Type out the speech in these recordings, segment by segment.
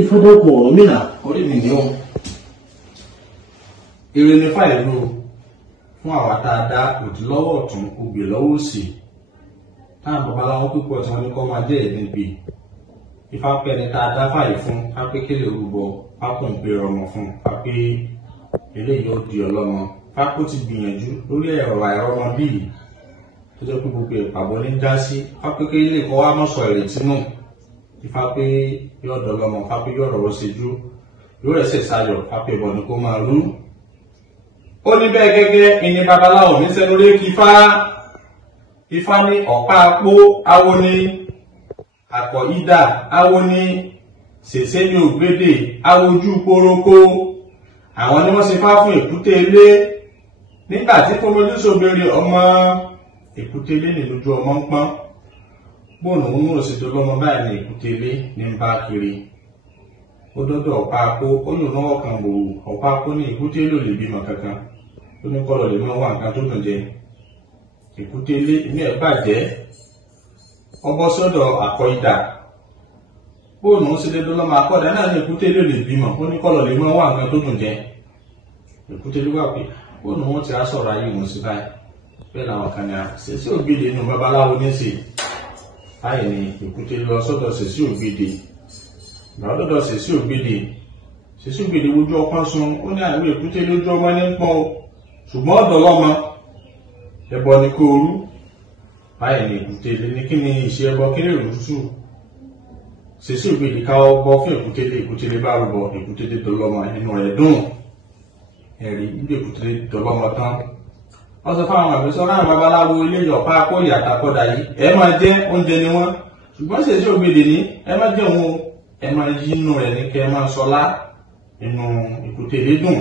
ìfọdọ́kùn Ọ̀rúnmìlà. Orí mi ni ó. Ire ni fáìlú fún àwa tá a dá òtí lọ́wọ́ ọ̀tún ògbè lọ́wọ́ òsì. Táwọn babaláwo púpọ̀ tí wọ́n ní kọ́ máa jẹ́ ìdíbi. Ìfápẹ́ni tá a dá fàyè fún pápékélé orúbọ pápùn pé ọmọ fún pápé eléyìí ó di ọlọ́mọ. Pápó ti gbìyànjú lórí ẹ̀rọ àìrọ́mọ bíi tó jẹ́ pé gbogbo ìpàbọ̀ ní dá sí pápékélé kọ́ wá mọ́sọ̀ ìrètí nù. Ìfápé yóò dọ̀lọ́mọ pápé yóò rọ̀rọ̀ ṣojú yóò rẹ̀ ṣẹ̀ sáyọ̀ pápé ìbọn ni kó máa rú. Ó ní bẹ́ẹ̀ gẹ́gẹ́ ìní babaláwo ní sẹ́nu lé kí Ifá ní ọ̀pá apó awo ní àpọ̀ ìdá awo ní ṣèṣe ní ògbédè awojú kórókó. Àwọn ni wọ́n ṣe fá fún èkúté ilé nígbà tí fọmọdúnṣòbèrè ọmọ èkúté ilé ní lójú ọmọ ń pọ́n. Bóònù ń rò sí dolọ́mọ báyìí ní èkúté ilé ní ń bá kiri. Ó dọ́dọ̀ ọ̀pá apó ó yùn náà kan bò ọ̀pá apó ní èkúté ilé ò lè bímọ kankan. Ó ní kọ́lọ̀ lè mọ́ wà nǹkan tó dùn jẹ. Èkúté ilé ìmí ẹ̀ bàjẹ́ ọbọ̀ sọ́dọ̀ àkọ ìdà. Bóònù ń ṣe lé dolọ́mọ akọ́dà náà ní èkúté ilé ò lè bímọ ó ní kọ́lọ̀ lè mọ́ wà nǹkan tó dùn jẹ. Èkúté ilé wà pé bóònù wọn ti á sọ̀rọ̀ ayé wọn sí báyìí. Bẹ́ẹ̀ làwọn kan ní a ṣèṣì ògbédè nínú babaláwo ní sí. Báyìí ni èkúté lọ sọ́dọ̀ ṣèṣì ògbédè. Ìgbàlódọ̀ ṣèṣì ògbédè wojú ọpọ́n sun ó ní àwọn èkúté lójú ọmọ ní pọ́n o ṣùgbọ́n ọ̀dọ̀ lọ́mọ ẹbọ ni kó rú. Báyìí ni èkúté lé ní kí ni ìṣe ẹbọ kí lè rúṣù. Ṣèṣì ògbédè káwọ́ bọ́ fún èkúté lé bá rúbọ èkúté lé dọlọ́mọ inú rẹ̀ dùn. Ẹ̀rí níbi èkúté lé dọlọ́mọ tán. Wọ́n sọ fáwọn àgbẹ̀sọ́rọ̀ àwọn babaláwo ilé ìyọ̀pá akóyè àtàkọ́dà yìí ẹ máa jẹ oúnjẹ ni wọ́n ṣùgbọ́n Ṣèṣì ògbédè ní ẹ má jẹ òun ẹ máa yí inú rẹ̀ ní kẹ́ ẹ máa sọlá inú èkúté lé dùn.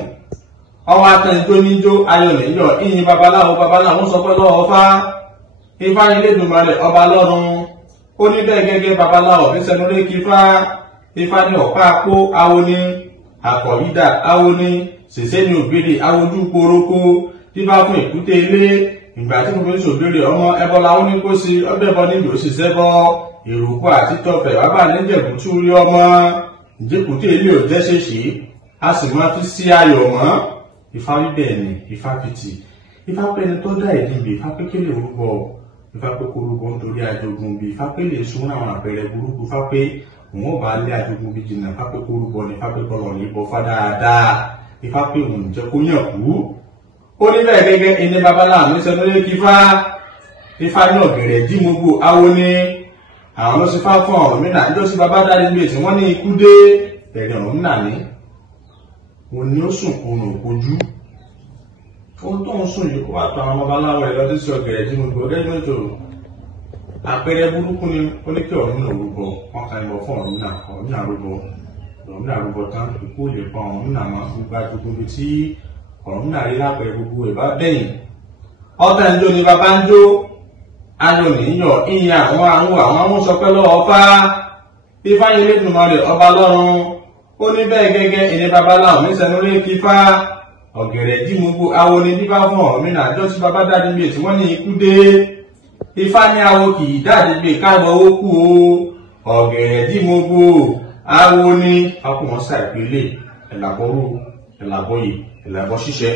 Ọwọ́ atẹni tó ní jó ayọ̀ níyọ̀ ìyìn babaláwo sọ pé lọ́wọ́ Ifá Elédùmarè ọba lọ́run. Ó ní bẹ́ẹ̀ gẹ́gẹ́ babaláwo fi sẹnu lé kí Ifá ní ọ̀pá apó awo ní àkọ̀ ìdà awo ní ṣèṣe ní ògbédè awojú kórókó Ifá fún èkúté ilé. Ìgbà tí mo fi ń ṣògbére ọmọ ẹbọ làwọn ní kó sí ọbẹ̀ bọ nílò òṣìṣẹ́ bọ èròkọ àti tọfẹ̀ bàbá níjẹ̀bù tún rí ọmọ ìjẹ́kùté ilé ò jẹ́ ṣèṣe a sì máa fi sí ayọ̀ mọ́. Ifá rí bẹ́ẹ̀ ni Ifá fìtì. Ifá pẹ́ni tó dá ìdíbi Ifá pé kéle orúbọ Ifá pé korúbọ nítorí ajogun bí Ifá pé lè sún àwọn àpẹẹrẹ burúkú Ifá pé òun ò bá lé ajogun bí jìnnà Ifá pé korúbọ ni Ifá pé kọlọ̀ ní ibọ̀ fá dáadáa Ifá pé òun jẹ́ kó yàn kú. Ó ní bẹ́ẹ̀ gẹ́gẹ́ ẹni babaláwo ní sẹ́nu lé kí Ifá ní ọ̀gẹ̀rẹ̀ dí gbogbo awo ní àwọn ló sì fá fún Ọ̀rúnmìlà níjọ́ sí bàbá dáadé níbi ètò wọ́n ní ikú dé ẹ̀rẹ̀ Ọ̀rúnmìlà ní wọn ni ó sùn kó nù kojú. Ohun tó ń sùn yìí kó wà tó àwọn babaláwo ẹ̀ lọ́dún sí ọ̀gẹ̀rẹ̀ dí gbogbo ọ̀gẹ́ mẹ́jọ àpẹẹrẹ burúkú ni ó ní kí Ọ̀rúnmìlà rúbọ wọn kàn lọ fún Ọ̀rúnmìlà rúbọ tán ikú lè pa Ọ̀rúnmìlà mọ́ gbogbo àgbègbè ibi tí Ọ̀rúnmìlà rí lápẹẹrẹ gbogbo ẹ̀ bá bẹ́yìn. Ọ̀tá ń jó ni bàbá ń jó ayọ̀ níyọ̀ ìyìn àwọn sọ pé lọ́wọ́ Ifá Elédùmarè ọba lọ́run. Ó ní bẹ́ẹ̀ gẹ́gẹ́ ìní babaláwo ní sẹ́nu lé kí ọ̀gẹ̀rẹ̀ dí gbogbo awo ní bíbá fún Ọ̀rúnmìlà àjọ tí bàbá dáadé bí ètò wọ́n ní ikú dé. Ifá ní awo kì í dáadé bí káàbọ̀ ó kú o ọ̀gẹ̀rẹ̀ dí gbogbo awo ní ọkùnrin ṣàìpélé ẹ̀làbọ̀rú ẹ̀làbọ̀yè ẹ̀làbọ̀ ṣíṣẹ́.